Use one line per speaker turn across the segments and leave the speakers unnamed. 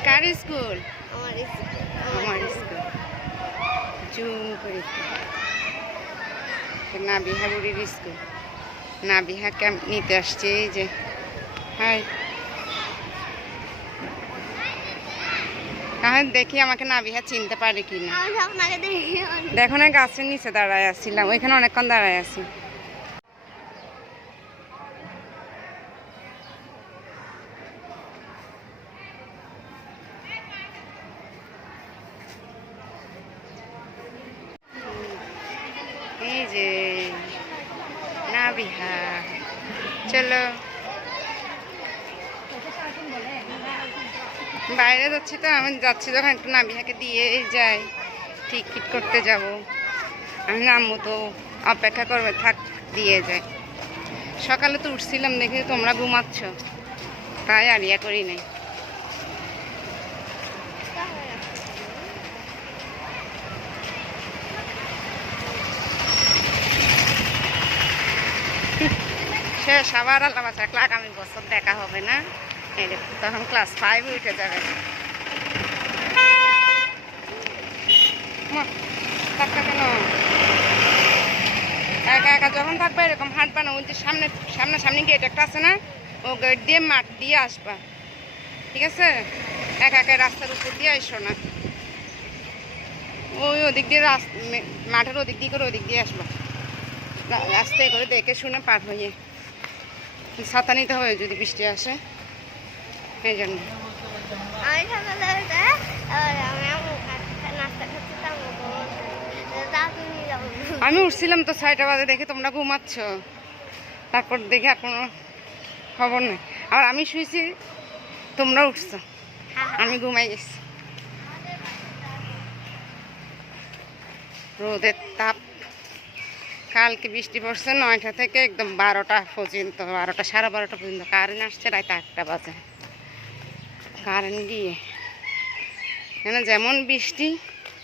কার school?
আমার
আমার school. Zoom করে না বিহা বুড়ির স্কুল। না বিহা ক্যাম্প নিতে আসছে এই যে। হাই। তাহলে দেখি আমাকে না বিহা চিনতে পারে কি না
দেখো।
না গাছের নিচে দাঁড়ায় আসছিলাম ওইখানে অনেকক্ষণ দাঁড়ায় আছি। এই যে না বিহা চলো বাইরে যাচ্ছি তো, আমি যাচ্ছি যখন, একটু নাবিহাকে দিয়ে যাই। ঠিক ফিট করতে যাব। আমি নামবো তো, অপেক্ষা করবে, থাক, দিয়ে যায় সকালে তো উঠছিলাম দেখি, তোমরা ঘুমাচ্ছ। তাই আর ইয়া করি নাই। শেষ, আবার আল্লাহ বাচ্চা আগামী বছর দেখা হবে না। তখন ক্লাস ফাইভে উঠে যাবে। একা একা যখন থাকবে, এরকম হাঁটবা না ওই সামনে সামনে সামনে গেট একটা আছে না, ও গেট দিয়ে মাঠ দিয়ে আসবা। ঠিক আছে? একা একা রাস্তার উপর দিয়ে এসো না। ওই ওদিক দিয়ে মাঠের ওদিক দিয়ে করে ওদিক দিয়ে আসবা। রাস্তায় করে দেখে শুনে পার হয়ে। ছাতা নিতে হবে যদি বৃষ্টি আসে। এই জন্য।
আমি
উঠছিলাম তো ছয়টা বাজে দেখে তোমরা ঘুমাচ্ছ। তারপর দেখে আর কোনো খবর নেই। আর আমি শুয়েছি তোমরা উঠছো। আমি ঘুমাই গেছি। রোদের তাপ। কালকে বৃষ্টি পড়ছে নয়টা থেকে একদম বারোটা পর্যন্ত, বারোটা, সাড়ে বারোটা পর্যন্ত কারেন্ট আসছে রাত আটটা বাজে। কারেন্ট গিয়ে কেন যেমন বৃষ্টি,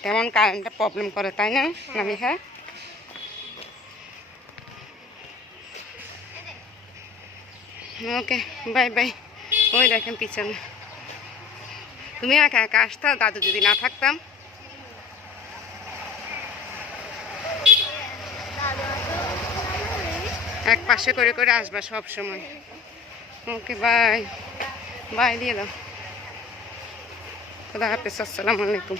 তেমন কারেন্টটা প্রবলেম করে, তাই না আমি হ্যাঁ ওকে বাই বাই ওই দেখেন পিছনে। তুমি একা একা আসতা, দাদু যদি না থাকতাম। এক পাশে করে করে আসবা সব সময় ওকে বাই বাই দিয়ে দাও। খুদা হাফিজ, আসসালামু আলাইকুম।